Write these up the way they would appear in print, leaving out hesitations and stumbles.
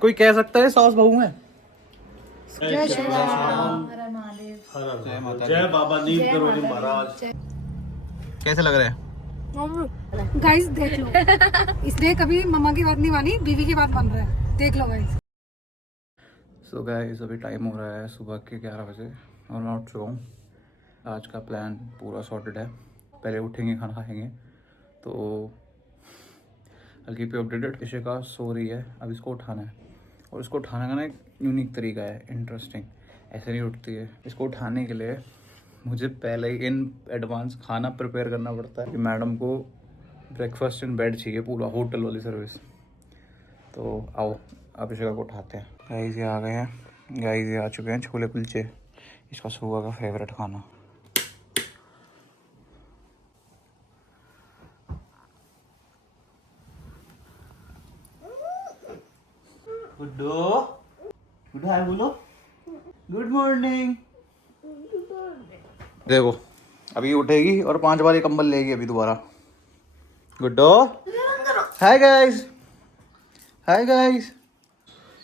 कोई कह सकता है सास बहू है। जय श्री राम, जय बाबा नीम करोली महाराज। कैसे लग रहे हैं? गाइस देख लो, इसने कभी मम्मा की बात नहीं मानी, बीवी की बात मान रहा है। देख लो गाइस। सो गाइस अभी टाइम हो रहा है सुबह के 11 बजे और मैं उठ चुका हूँ। आज का प्लान पूरा सॉर्टेड है। पहले उठेंगे, खाना खाएंगे, तो हल्की पे अपडेटेड। इशिका सो रही है, अब इसको उठाना है और इसको उठाने का ना एक यूनिक तरीका है, इंटरेस्टिंग। ऐसे नहीं उठती है। इसको उठाने के लिए मुझे पहले ही इन एडवांस खाना प्रिपेयर करना पड़ता है कि मैडम को ब्रेकफास्ट इन बेड चाहिए, पूरा होटल वाली सर्विस। तो आओ अब इशिका को उठाते हैं। गाइस ये आ गए हैं, गाइस ये आ चुके हैं छोले कुलचे, इसका सुबह का फेवरेट खाना। गुड्डू, गुड हाय बोलो, गुड मॉर्निंग। देखो अभी उठेगी और 5 बार ये कंबल लेगी अभी दोबारा। Guddu, hi guys, hi guys,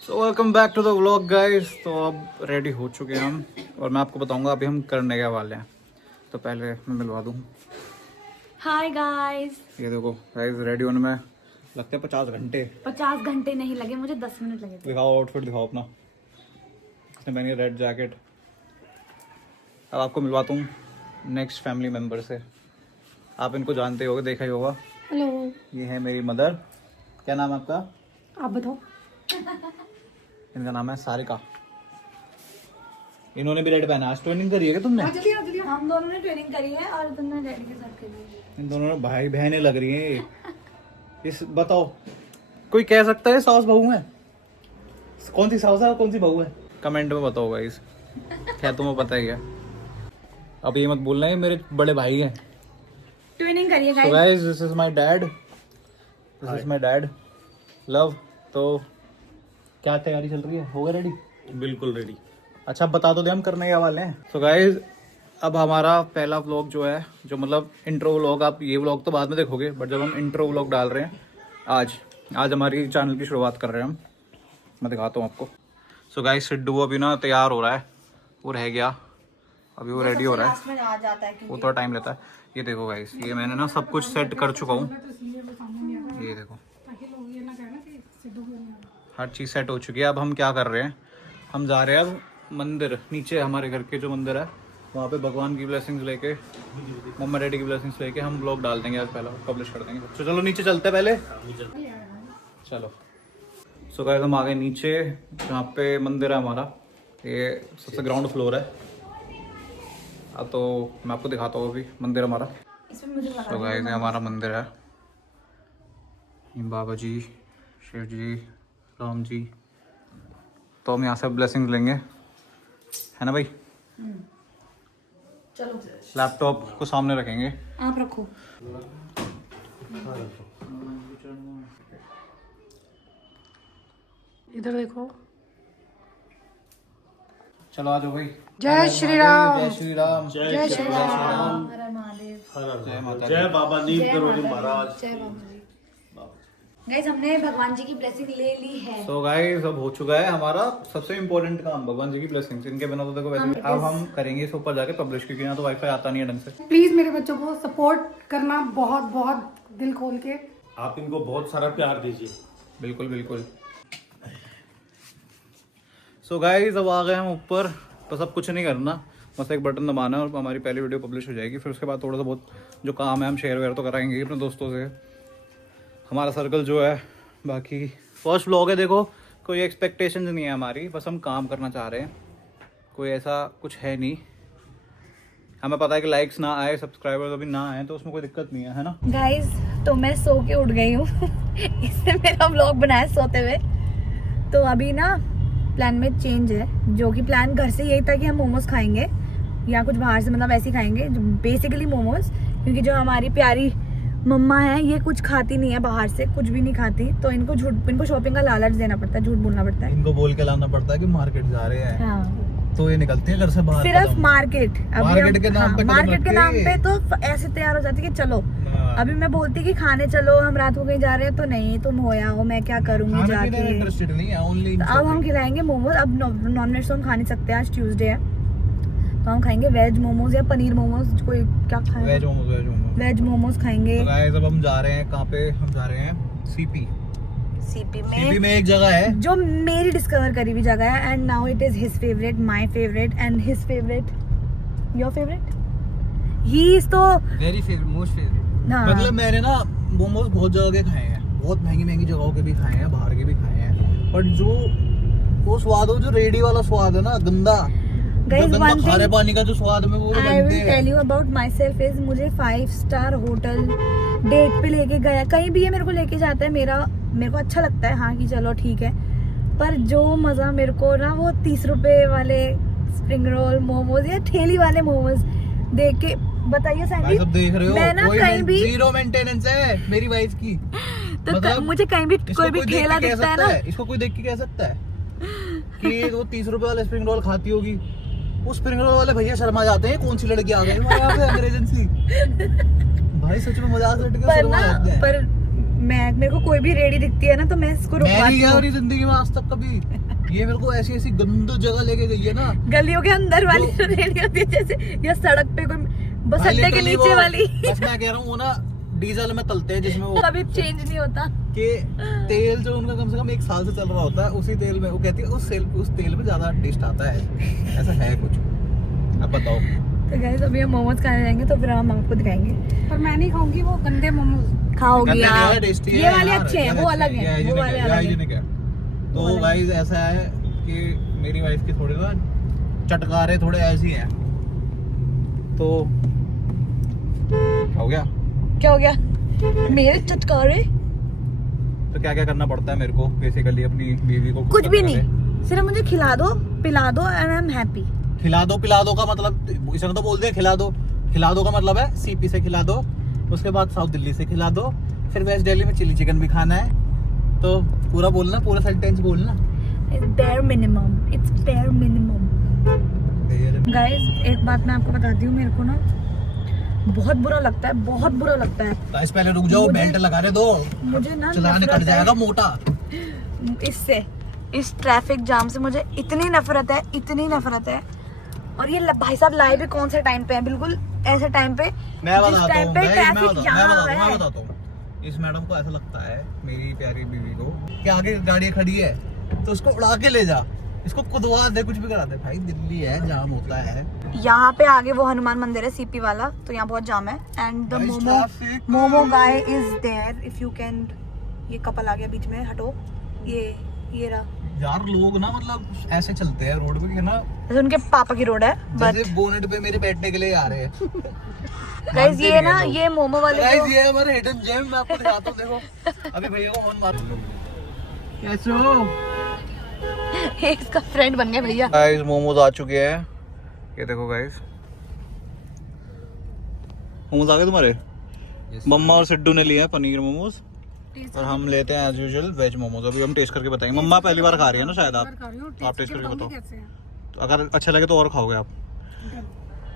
so welcome back to the vlog guys. तो अब रेडी हो चुके हैं हम और मैं आपको बताऊंगा अभी हम करने के वाले हैं। तो पहले मैं मिलवा दूँ। Hi guys. ये देखो गाइस, रेडी होने में लगते हैं 50 घंटे। 50 घंटे नहीं लगे मुझे, 10 मिनट लगे थे। दिखाओ आउटफिट, दिखाओ अपना। इसने पहनी है रेड जैकेट। अब आपको मिलवाता हूँ नेक्स्ट फैमिली मेम्बर से। आप इनको जानते होगे, देखा ही होगा। हेलो, ये है मेरी मदर। क्या नाम है आपका? आप बताओ। इनका नाम है सारिका। इन्होंने भी रेड पहना। आज ट्रेनिंग करी है क्या तुमने? हम दोनों ने ट्रेनिंग करी है और तुमने डैडी के साथ करी है। इन दोनों ने भाई बहनें लग रही हैं। इस बताओ, कोई कह सकता है सास बहू है? कौन सी सास है और कौन सी बहू है? कमेंट में बताओ गाइस। क्या तुम्हें पता ही है? अब ये मत बोलना है मेरे बड़े भाई हैं। ट्रेनिंग करी है So guys, this is my dad. This is my dad. Love. तो क्या तैयारी चल रही है? हो गए रेडी? बिल्कुल रेडी। अच्छा अब बता दो दे हम करने के वाले हैं। So guys, अब हमारा पहला व्लॉग जो है, जो मतलब इंट्रो व्लॉग, आप ये व्लॉग तो बाद में देखोगे, बट जब हम इंट्रो व्लॉग डाल रहे हैं आज हमारी चैनल की शुरुआत कर रहे हैं हम। मैं दिखाता हूँ आपको। So guys, सिड्डू अभी ना तैयार हो रहा है, वो रह गया, अभी वो रेडी हो रहा है। आ जाता है वो थोड़ा टाइम लेता है। ये देखो गाइस, ये मैंने ना सब कुछ सेट कर चुका हूँ। ये देखो हर चीज़ सेट हो चुकी है। अब हम क्या कर रहे हैं, हम जा रहे हैं अब मंदिर, नीचे हमारे घर के जो मंदिर है वहाँ पे भगवान की ब्लेसिंग्स लेके, मम्मा डैडी की ब्लेसिंग्स लेके हम ब्लॉग डाल देंगे। आज पहला पब्लिश कर देंगे। तो चलो नीचे चलते हैं पहले, चलो। सो गाइस हम आ गए नीचे जहाँ पे मंदिर है हमारा। ये सबसे ग्राउंड फ्लोर है। अब तो मैं आपको दिखाता हूँ अभी मंदिर हमारा। तो गाइस ये हमारा मंदिर है। बाबा जी, शिव जी, राम जी। तो हम यहाँ से ब्लेसिंग लेंगे, है ना भाई? चलो लैपटॉप को सामने रखेंगे। आप रखो। इधर देखो। चलो आ जाओ भाई। जय श्री राम, जय श्री राम, जय श्री राम। हर महादेव। जय माता जय बाबा नीम करोली महाराज। जय बाबा जी। गाइस हमने भगवान जी की ब्लेसिंग ले ली है। सो गाइस अब हो चुका है हमारा सबसे इम्पोर्टेंट काम, भगवान जी की ब्लेसिंग्स। इनके बिना तो देखो वैसे भी अब हम करेंगे इस ऊपर जाके पब्लिश, क्योंकि यहाँ तो वाईफाई आता नहीं है ढंग से। प्लीज मेरे बच्चों को सपोर्ट करना, बहुत बहुत दिल खोल के। आप इनको बहुत सारा प्यार दीजिए। बिल्कुल बिल्कुल। सो गाइस अब आ गए हम ऊपर। बस अब कुछ नहीं करना, बस एक बटन दबाना है और हमारी पहली वीडियो पब्लिश हो जाएगी। फिर उसके बाद थोड़ा सा बहुत जो काम है हम शेयर वेयर तो कराएंगे अपने दोस्तों से, हमारा सर्कल जो है। बाकी फर्स्ट व्लॉग है, देखो कोई एक्सपेक्टेशंस नहीं है हमारी, बस हम काम करना चाह रहे हैं। कोई ऐसा कुछ है नहीं। हमें पता है कि लाइक्स ना आए, सब्सक्राइबर्स अभी ना आए, तो उसमें कोई दिक्कत नहीं है ना गाइस तो मैं सो के उठ गई हूँ इससे मेरा व्लॉग बनाया सोते हुए। तो अभी ना प्लान में चेंज है, जो कि प्लान घर से यही था कि हम मोमोज खाएंगे या कुछ बाहर से, मतलब ऐसे ही खाएंगे बेसिकली मोमोज, क्योंकि जो हमारी प्यारी मम्मा है ये कुछ खाती नहीं है, बाहर से कुछ भी नहीं खाती। तो इनको शॉपिंग का लालच देना पड़ता है, झूठ बोलना पड़ता है, इनको बोल के लाना पड़ता है कि मार्केट जा रहे हैं। हाँ। तो ये निकलती है घर से बाहर सिर्फ मार्केट। मार्केट के नाम पे मार्केट के नाम पे तो ऐसे तैयार हो जाती है कि चलो अभी मैं बोलती कि खाने चलो, हम रात को कहीं जा रहे हैं, तो नहीं तुम हो या हो, मैं क्या करूंगी जाके। इंटरेस्टेड नहीं है, ओनली तो अब हम खिलाएंगे मोमोज। अब नॉन वेज तो हम खा नहीं सकते, आज ट्यूसडे है, तो हम खाएंगे वेज मोमोज या पनीर मोमोज, कोई क्या खाएगा। वेज मोमोज खाएंगे। तो गाइस अब हम जा रहे हैं, कहाँ पे हम जा रहे हैं? सीपी में एक जगह है जो मेरी डिस्कवर करी हुई जगह है, and now it is his favourite, my favourite and his favourite, your favourite. He is तो वेरी फेवरेट, मोस्ट फेवरेट। हाँ। मतलब मैंने ना मोमोज बहुत जगह के खाए हैं, बहुत महंगी जगहों के भी खाए हैं, बाहर के भी खाए हैं, बट जो वो स्वाद हो, जो रेडी वाला स्वाद है ना, गंदा खारे पानी का जो स्वाद में वो I will tell you about myself is, मुझे 5 स्टार होटल डेट पे लेके गया, कहीं भी ये मेरे को लेके जाता है, मेरे को अच्छा लगता है, हाँ कि चलो ठीक है, पर जो मजा मेरे को ना वो 30 रुपए वाले स्प्रिंग रोल मोमोज या ठेली वाले मोमोज देख के, बताइए सैंडी, सब देख रहे हो, मैं ना कहीं भी जीरो मेंटेनेंस है मेरी वाइफ की। तो मतलब मुझे कहीं भी कोई भी ठेला दिखता है ना, इसको कोई देख के कह सकता है कि वो 30 रुपए वाला स्प्रिंग रोल खाती होगी, वो स्प्रिंग रोल वाले भैया शर्मा जाते हैं, कौन सी लड़की आ गई हमारे यहाँ पे अंग्रेजेंसी। भाई सच में मजाक लड़के शर्मा जाते हैं। पर मेरे को कोई भी रेडी दिखती है ना, तो मैं इसको रुकवाती हूं। मेरी जिंदगी में आज तक कभी ये मेरे को ऐसी गंदी जगह लेके गई है ना, गलियों के अंदर वाली जो रेडी होती है, जैसे या सड़क पे कोई बस अड्डे के नीचे वाली। बस मैं कह रहा हूँ वो ना डीजल में तलते हैं, जिसमें वो कभी चेंज नहीं होता कि तेल जो उनका कम से कम 1 साल से चल रहा होता है, उसी तेल में वो कहती है उस तेल में ज्यादा टेस्ट आता है, ऐसा है कुछ। अब बताओ। तो गाइस अभी हम मोमोज खाने जाएंगे, तो फिर हम आपको दिखाएंगे। पर मैं नहीं खाऊंगी वो गंदे मोमोज। खाओगी आप, टेस्टी ये वाले अच्छे हैं, वो अलग है, वो वाले अलग है। तो गाइस ऐसा है कि मेरी वाइफ की थोड़ी ना चटकारे थोड़े ऐसी हैं, तो हो गया क्या हो गया मेरे चटकारे? तो क्या क्या करना पड़ता है मेरे को बेसिकली अपनी बीवी को? कुछ भी नहीं, सिर्फ मुझे खिला दो पिला दो एंड आई एम हैप्पी। खिला दो पिला दो का मतलब इसने तो बोल दिया, खिला दो का मतलब है सीपी से खिला दो, उसके बाद साउथ दिल्ली से खिला दो, फिर वेस्ट दिल्ली में चिली चिकन भी खाना है, तो पूरा बोलना, पूरा सेंटेंस बोलना। bare minimum, it's bare minimum. Guys, एक बात मैं आपको बताती हूँ, मेरे को ना बहुत बुरा लगता है, बहुत बुरा लगता है। गाइस पहले रुक जाओ, बेल्ट लगाने दो, मुझे ना चलाने कट जाएगा मोटा। इससे, इस ट्रैफिक जाम से मुझे इतनी नफरत है, इतनी नफरत है। और ये भाई साहब लाए भी कौन से टाइम पे है, बिल्कुल ऐसे टाइम पे जिस टाइम पे ट्रैफिक जाम है। मैं बताता हूँ, इस मैडम को ऐसा लगता है, मेरी प्यारी बीवी को, कि आगे गाड़ी खड़ी है तो उसको उड़ा के ले जा, इसको कुदवा दे, कुछ भी करा दे। भाई दिल्ली है, जाम होता है। यहाँ पे आगे वो हनुमान मंदिर है सीपी वाला, तो यहाँ बहुत जाम है। And the momo guy is there, if you can. ये कपल आ गया बीच में, हटो, ये रहा। यार लोग ना मतलब ऐसे चलते हैं रोड पे, ना जैसे उनके पापा की रोड है, जैसे बोनेट पे मेरे बैठने के लिए आ रहे हैं। गाइस ये ना, ये मोमो वाले गाइस ये हमारे हिडन जेम, मैं आपको दिखाता हूँ, देखो अभी भैया को फोन मारो। कैसे हो? इसका फ्रेंड बन गया भैया। गाइस मोमोज आ चुके हैं, ये देखो गाइस मोमोज आ गए तुम्हारे। मम्मा और सिड्डू ने लिए हैं पनीर मोमोज, और हम लेते हैं एज यूजुअल वेज मोमोज। अभी हम टेस्ट करके बताएंगे। मम्मा पहली बार खा रही है ना शायद, आप टेस्ट करके बताओ, तो अगर अच्छा लगे तो और खाओगे आप।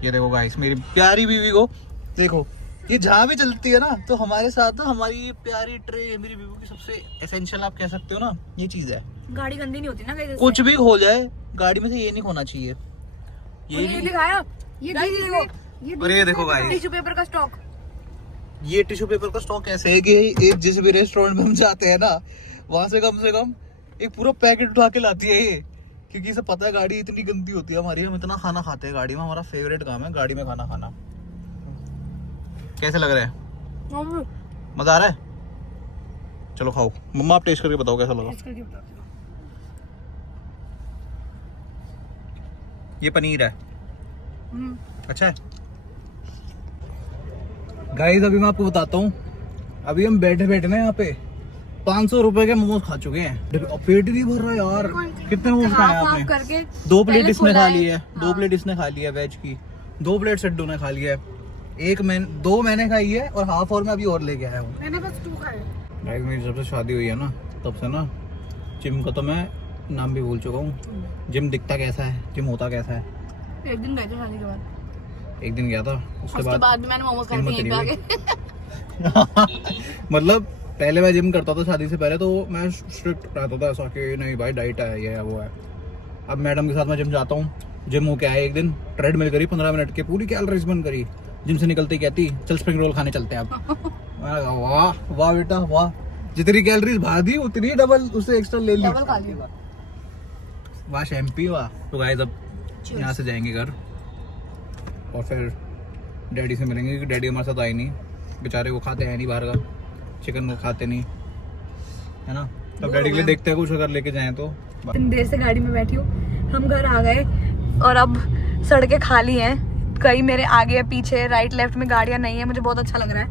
ये देखो गाइस मेरी प्यारी बीवी को देखो, ये जहाँ भी चलती है ना, तो हमारे साथ ना हमारी ये प्यारी ट्रे मेरी बीवी की सबसे एसेंशियल आप कह सकते हो ना, ये चीज है। गाड़ी गंदी नहीं होती ना गाइस, कुछ भी खो जाए गाड़ी में से ये नहीं खोना चाहिए। ये दिखाया, ये और ये देखो गाइस टिश्यू पेपर का स्टॉक। ये टिश्यू पेपर का स्टॉक ऐसे है कि जिस भी रेस्टोरेंट में हम जाते हैं ना, वहां से कम एक पूरा पैकेट उठा के लाती है ये, क्योंकि इसे पता है गाड़ी इतनी गंदी होती है हमारी, हम इतना खाना खाते हैं गाड़ी में, हमारा फेवरेट काम है गाड़ी में खाना खाना। कैसे लग रहा है? मजा आ रहा है? चलो खाओ। मम्मा आप टेस्ट करके बताओ कैसा लगा। ये पनीर है, अच्छा है। गाइस अभी मैं आपको बताता हूँ, अभी हम बैठे बैठे ना यहाँ पे 500 रुपए के मोमोज खा चुके हैं। पेट ही नहीं भर रहा यार, कितने मोमोज खाए आपने? 2 प्लेट इसने खा ली है, 2 प्लेट इसने खा ली है वेज की, 2 प्लेट सिड्डू ने खा लिया है, 2 मैंने खाई है, और हाफ और मैं अभी और लेके आया हूँ। मैंने बस 2 खाए। गाइस मेरी जब से शादी हुई है ना, तब से ना जिम का तो मैं नाम भी भूल चुका हूँ। जिम दिखता कैसा है, जिम होता कैसा है। एक दिन गए थे शादी के बाद, एक दिन गया था, उसके बाद मैंने मोमोज खाए थे यहीं पे आके। मतलब पहले मैं जिम करता था शादी से पहले, तो मैं स्ट्रिक्ट रहता था ऐसा कि नहीं भाई डाइट है ये है वो है। अब मैडम के साथ मैं जिम जाता हूँ, जिम होके आए एक दिन, ट्रेडमिल करी 15 मिनट की, पूरी कैलोरीज बर्न करी। जिम से निकलते ही कहती चल स्प्रिंग रोल खाने चलते हैं अब। मैंने कहा वाह वाह बेटा वाह, जितनी कैलोरीज भाग दी उतनी डबल उससे एक्स्ट्रा ले ली। डबल खा लिया। वाह शैम्पी वाह। तो गाइस अब यहाँ से जाएंगे घर और फिर डैडी से मिलेंगे, क्योंकि डैडी हमारे साथ आए नहीं, बेचारे वो खाते हैं नहीं बाहर का चिकन, वो खाते नहीं है ना। तब डैडी के लिए देखते हैं कुछ अगर लेके जाएं तो। इतनी देर से गाड़ी में बैठी हूँ, हम घर आ गए और अब सड़कें खाली हैं, कहीं मेरे आगे पीछे राइट लेफ्ट में गाड़ियाँ नहीं है, मुझे बहुत अच्छा लग रहा है।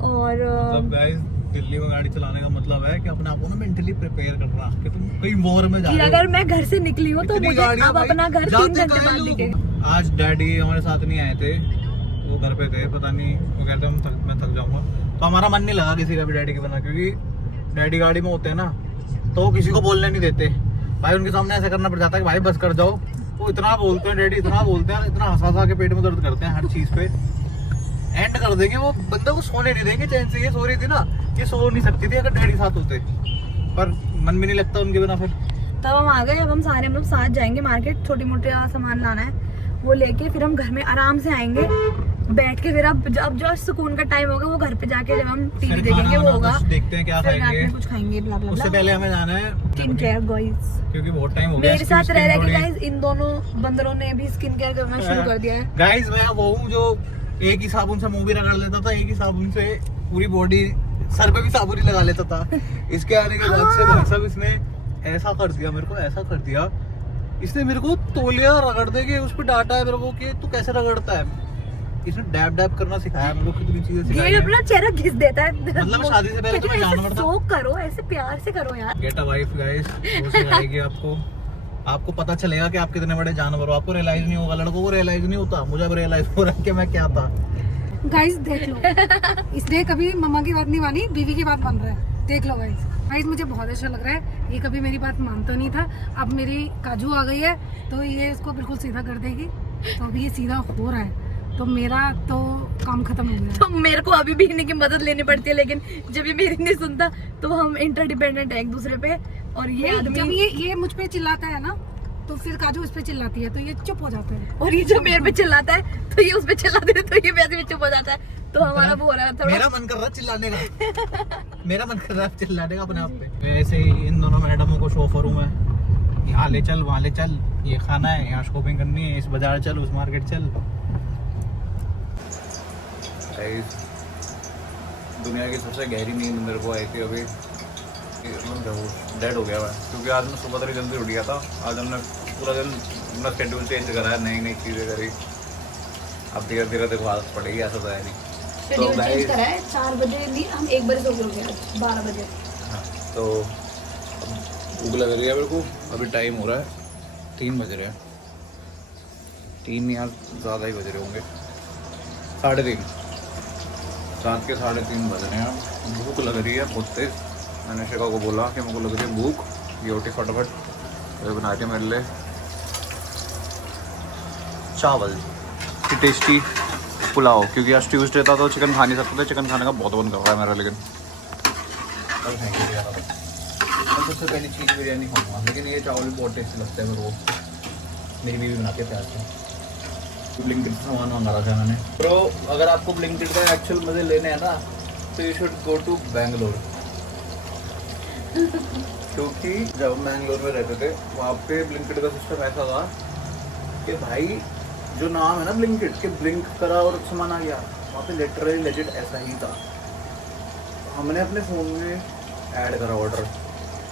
और मतलब गाइस दिल्ली में गाड़ी चलाने का मतलब है कि अपने आप को ना मेंटली प्रिपेयर करना कि तुम कहीं वॉर में जा कि रहे हो। अगर मैं घर से निकली हूँ तो इतनी मुझे गाड़ियां अब भाई, अपना घर 3 जाते घंटे कहीं बाद लोग। दिखेगा। आज डैडी हमारे साथ नहीं आए थे, वो घर पे थे, पता नहीं वो कहते हम मैं थक जाऊंगा, तो हमारा मन नहीं लगा किसी का भी डैडी के बिना, क्योंकि डैडी गाड़ी में होते हैं ना तो वो किसी को बोलने नहीं देते भाई, उनके सामने ऐसा करना पड़ जाता है कि भाई बस कर जाओ। वो इतना बोलते हैं डैडी, इतना बोलते हैं, इतना हंसा के पेट में दर्द करते हैं हर चीज पे, एंड कर देंगे वो बंदा को सोने नहीं देंगे चैन से। ये सो रही थी ना, ये सो नहीं सकती थी अगर डैडी साथ होते, पर मन भी नहीं लगता उनके बिना। फिर तब हम आ गए, अब हम सारे हम लोग साथ जाएंगे मार्केट, छोटी मोटी सामान लाना है वो लेके, फिर हम घर में आराम से आएंगे बैठ के। फिर अब जो सुकून का टाइम होगा वो घर पे जाके जब हम टीवी देखेंगे वो होगा, देखते हैं क्या फिर रात खाएंगे, में कुछ खाएंगे ब्ला ब्ला उससे ब्ला। पहले हमें जाना है स्किन केयर गाइस, क्योंकि बहुत टाइम हो गया मेरे साथ रह रहे गाइस, इन दोनों बंदरों ने भी स्किन केयर करना शुरू कर दिया है। गाइस मैं वो हूँ जो एक ही साबुन से मुंह भी रगड़ लेता था, एक ही साबुन से पूरी बॉडी, सर पे भी साबुन ही लगा लेता था। इसके आने के बाद से भाई साहब इसने ऐसा कर दिया मेरे को, ऐसा कर दिया इसने मेरे को, तौलिया रगड़ दे के उस पर डांटा है मेरे को कि तू कैसे रगड़ता है। इसने डैब डैब करना सिखाया मेरे को, कितनी चीजें सिखाई ये हैं। अपना चेहरा घिस देता है। मतलब शादी से पहले तो मैं जानवर था। सोक करो, ऐसे प्यार से करो यार। गेट अ वाइफ गाइस, वो सिखाएगी आपको, आपको पता चलेगा कि आप कितने बड़े जानवर हो। आपको रियलाइज नहीं होगा, लड़कों को रियलाइज नहीं होता, मुझे अब रियलाइज हो रहा है कि मैं क्या था। गाइस देख लो, इसने कभी मम्मा की बात नहीं मानी, बीवी की बात मान रहा है। देख लो गाइस, गाइस मुझे बहुत अच्छा लग रहा है, ये कभी मेरी बात मानता नहीं था। अब मेरी काजू आ गई है तो ये इसको बिल्कुल सीधा कर देगी, तो अभी ये सीधा हो रहा है, तो मेरा तो काम खत्म हो गया। तो मेरे को अभी भी इन्हीं की मदद लेनी पड़ती है, लेकिन जब ये मेरी नहीं सुनता तो हम इंटरडिपेंडेंट है एक दूसरे पे। और ये जब आदमी, ये मुझ पे चिल्लाता है ना, तो फिर काजू इस पे चिल्लाती है, तो ये चुप हो जाता है। और ये जब मेरे पे चिल्लाता है तो ये उस पे चिल्लाते है, तो ये वैसे भी चुप हो जाता है। तो हमारा वो हो रहा है थोड़ा। मेरा मन कर रहा है चिल्लाने का मेरा मन कर रहा है चिल्लाने का अपने आप पे। वैसे ही इन दोनों मैडमों को शॉफर हूँ मैं, यहाँ ले चल वहाँ ले चल, ये खाना है, यहाँ शॉपिंग करनी है, इस बाजार चल, उस मार्केट चल। दुनिया की सबसे गहरी नींद मेरे को आई थी अभी, डेड हो गया मैं, क्योंकि आज मैं सुबह तक जल्दी उठ गया था। आज हमने पूरा दिन अपना शेड्यूल चेंज करा है, नई नई चीज़ें करी। अब धीरे धीरे देखो आदत पड़ेगी, ऐसा तो है नहीं। शेड्यूल चेंज करा है, 4 बजे नहीं, हम 1 बजे सो गए आज 12 बजे। हाँ, तो भूख लग रही है मेरे को, अभी टाइम हो रहा है 3 बज रहे हैं, 3 या ज़्यादा ही बज रहे होंगे, 3:30, रात के 3:30 बज रहे हैं। भूख लग रही है बहुत तेज। मैंने शिका को बोला कि मेरे को लग रही है भूख, ये रोटी फटाफट ये बना के मेरे लिए चावल की टेस्टी पुलाव, क्योंकि आज ट्यूसडे था तो चिकन खा नहीं सकते थे, चिकन खाने का बहुत मन कर रहा है मेरा, लेकिन कल खाएंगे ज़्यादा। मैं सबसे पहली चीज़ बिरयानी खाऊंगा, लेकिन ये चावल भी बहुत टेस्टी लगता है मेरे को, मेरी बीवी बनाती है प्यार से। ब्लिंकिट से सामान मंगा रखा है मैंने। तो अगर आपको ब्लिंकिट का एक्चुअल मज़े लेने हैं ना, तो you should go to Bangalore, क्योंकि जब हम बैंगलोर में रहते थे वहाँ पे ब्लिंकिट का सिस्टम ऐसा था कि भाई जो नाम है ना ब्लिंकिट के, ब्लिंक करा और सामान आ गया, वहाँ पे लिटरली लेजिट ऐसा ही था। हमने अपने फ़ोन में ऐड करा, ऑर्डर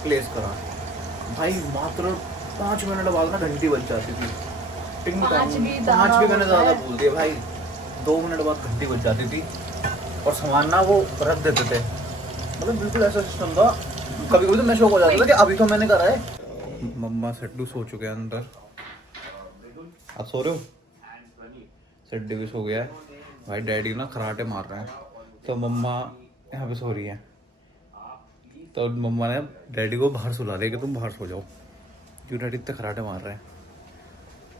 प्लेस करा, भाई मात्र 5 मिनट बाद ना घंटी बज जाती थी। टिंग टॉन्ग, 5 भी मैंने ज़्यादा बोल दिया भाई, 2 मिनट बाद घंटी बज जाती थी और सामान ना वो रख देते थे। मतलब बिल्कुल ऐसा सिस्टम था। कभी कभी तो मैं शौक हो जाता था कि अभी तो मैंने करा है। मम्मा सड्डू सो चुके हैं अंदर, आप सो रहे हो? सड्डू भी सो गया है भाई, डैडी ना खराटे मार रहे हैं, तो मम्मा यहाँ पे सो रही है। तो मम्मा ने डैडी को बाहर सुला दिया कि तुम बाहर सो जाओ, क्यों डैडी इतने खराटे मार रहे हैं।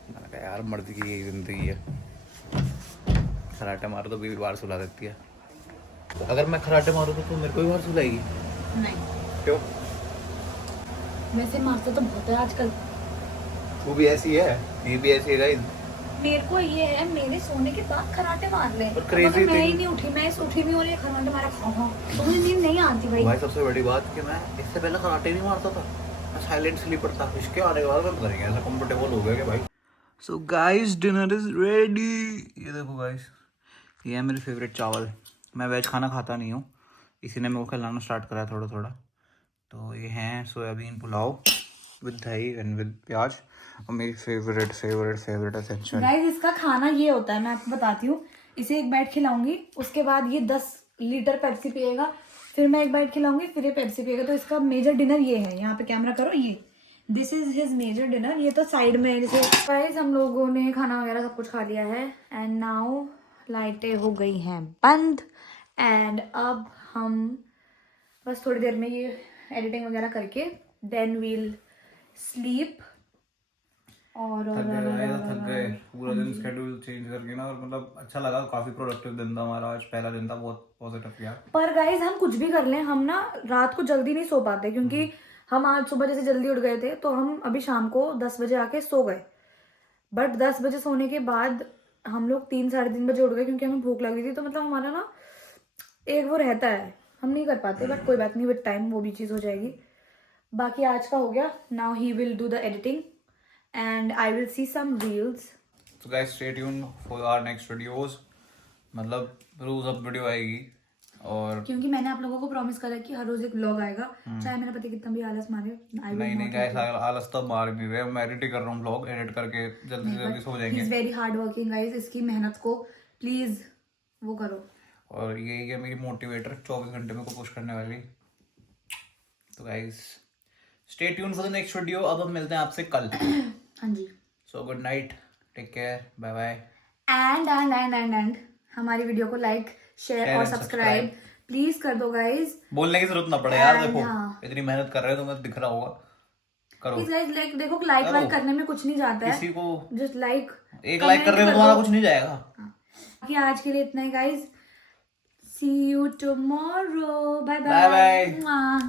मैंने कहा यार मर्द की यही जिंदगी है, खराटे मारो तो बीवी बाहर सुला देती है। अगर मैं खराटे मारूँ तो मेरे को भी मार सुलाएगी? नहीं, क्यों? वैसे मारते तो बहुत है आजकल। तू भी ऐसी है, ये भी ऐसी है गाइस। मेरे को ये है, मेरे सोने के बाद खराटे मार ले। पर crazy मगर मैं ही thing- नहीं उठी, मैं उठी भी और ये खराटे मारा खाऊंगा तो मुझे नींद नहीं आती भाई। भाई सबसे बड़ी बात कि मैं इससे पहले कराटे नहीं मारता था, मैं साइलेंट स्लीपर था। इसके आने के बाद मैं पता नहीं ऐसा कंफर्टेबल हो गया कि भाई। So guys dinner is ready. ये देखो गाइस, ये है मेरे फेवरेट चावल। मैं वेज खाना खाता नहीं हूँ, इसी ने मेरे को खिलाना स्टार्ट करा थोड़ा थोड़ा। तो ये हैं सोयाबीन पुलाव विद दही एंड विद प्याज, और मेरी favourite favourite favourite essential. Guys इसका खाना ये होता है, मैं आपको बताती हूँ। इसे एक बाइट खिलाऊंगी, उसके बाद ये 10 लीटर पेप्सी पिएगा, फिर मैं एक बाइट खिलाऊंगी, फिर ये पेप्सी पिएगा। तो इसका मेजर डिनर ये है। यहाँ पे कैमरा करो, ये this is his major dinner. ये तो साइड में जैसे। गाइस हम लोगों ने खाना वगैरह सब कुछ खा लिया है एंड नाउ लाइटें हो गई हैं बंद। एंड अब हम बस थोड़ी देर में ये एडिटिंग वगैरह करके देन वील स्लीप। और थक गए पूरा दिन स्केड्यूल चेंज करके ना, और मतलब अच्छा लगा, काफी प्रोडक्टिव दिन था हमारा आज। पहला दिन था, बहुत पॉजिटिव गया। पर गाइस हम कुछ भी कर लें, हम ना रात को जल्दी नहीं सो पाते, क्योंकि हम आज सुबह जैसे जल्दी उठ गए थे तो हम अभी शाम को 10 बजे आके सो गए। बट 10 बजे सोने के बाद हम लोग 3 साढ़े 3 बजे उठ गए, क्योंकि हमें भूख लगी थी। तो मतलब हमारा ना एक वो रहता है, हम नहीं कर पाते। बट कोई बात नहीं, विद टाइम वो भी चीज़ हो जाएगी। बाकी आज का हो गया। Now he will do the editing and I will see some reels. तो guys stay tune for our next videos. मतलब रोज अब वीडियो आएगी, और क्योंकि मैंने आप लोगों को प्रॉमिस करा कि हर रोज एक व्लॉग आएगा, चाहे मेरा पति कितना भी आलस मारे। नहीं गाइस, आलस तो मार नहीं रहे, मैं एडिट कर रहा हूँ व्लॉग, एडिट करके जल्दी से जल्दी सो जाएंगे। Is very hard working guys, इसकी मेहनत को प्लीज वो करो। और यही है मेरी मोटिवेटर, 24 घंटे में को पुश करने वाली। तो guys stay tune for the next video. अब हम मिलते हैं आपसे कल। हाँ जी। So good night, take care, bye bye. And हमारी वीडियो को लाइक शेयर और सब्सक्राइब प्लीज कर दो गाइस। बोलने की जरूरत ना पड़े यार, And, देखो हाँ। इतनी मेहनत कर रहे हो, तुम्हें दिख रहा होगा, करो। प्लीज लाइक देखो, लाइक वाइक करने में कुछ नहीं जाता है, किसी को जस्ट लाइक एक लाइक कर रहे हो, तुम्हारा कुछ नहीं जाएगा। बाकी आज के लिए इतना ही guys. See you tomorrow, bye Bye bye. Bye.